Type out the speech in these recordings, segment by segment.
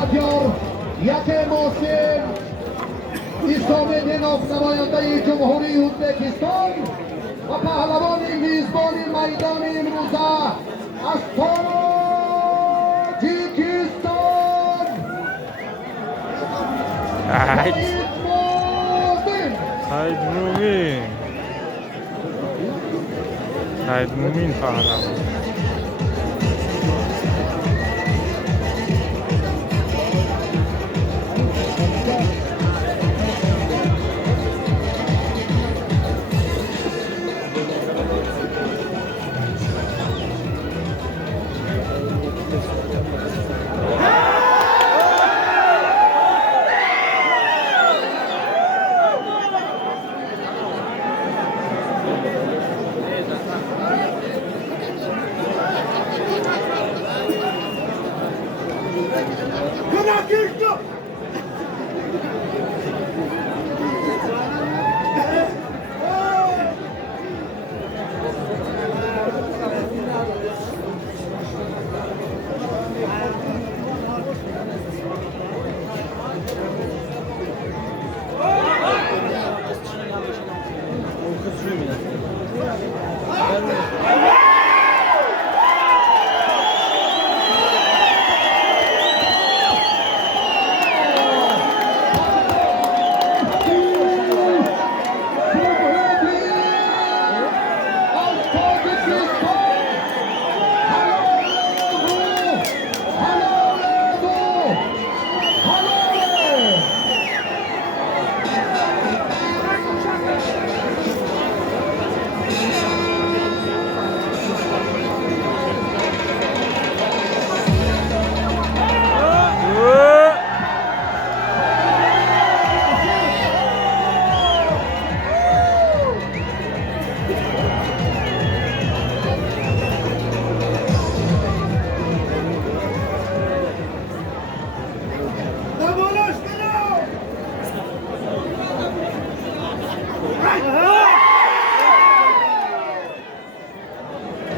دادیار یک محسن اسلام دینوف نماینده جمهوری ازبکستان و پهلوان میزبان میدان امروزه از تاجیکستان سعید مومین پهلوان.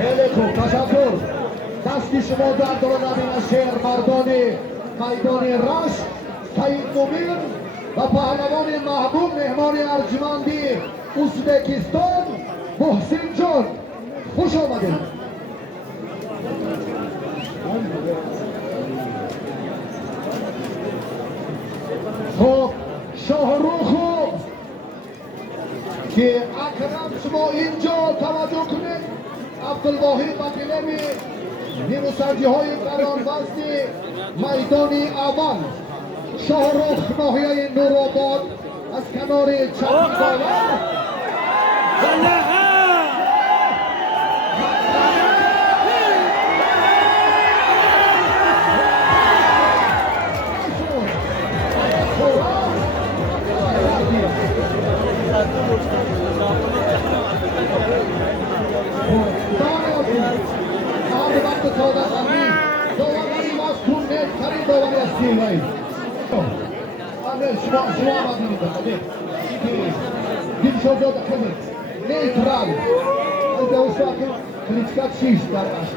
خیلی خوب، تشکر. دستی شما در دور نبین شهر مردان میدان رش سعید مومین و پهلوان محبوب مهمان ارجمندی ازبکستان محسن جان، خوش آمدید. خب شاهروخو که اکرم شما اینجا توجه کنید. عبدالواحد وکیلمی نیروسنجی های قراربست میدان اول شاهرخ ناحیه نورآباد از کنار چپ باور شما آمدید دید شد کنید نیترال از دوستا که کلیچکت شیست در اشت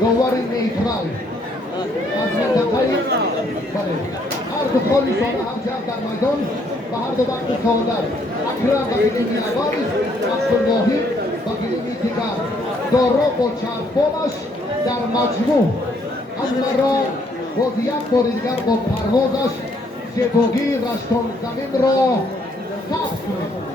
داور نیترال از منطقه هر دو خالی ساله همچنان در میدان و هر دو وقت سادر اکرم و گلیمی اول عبدالواحد و گلیمی دیگر دارا با چرخبانش در مجموع از را باز یک بار دیگر با پروازش سپاهی رشتان زمین را ثبت کنید.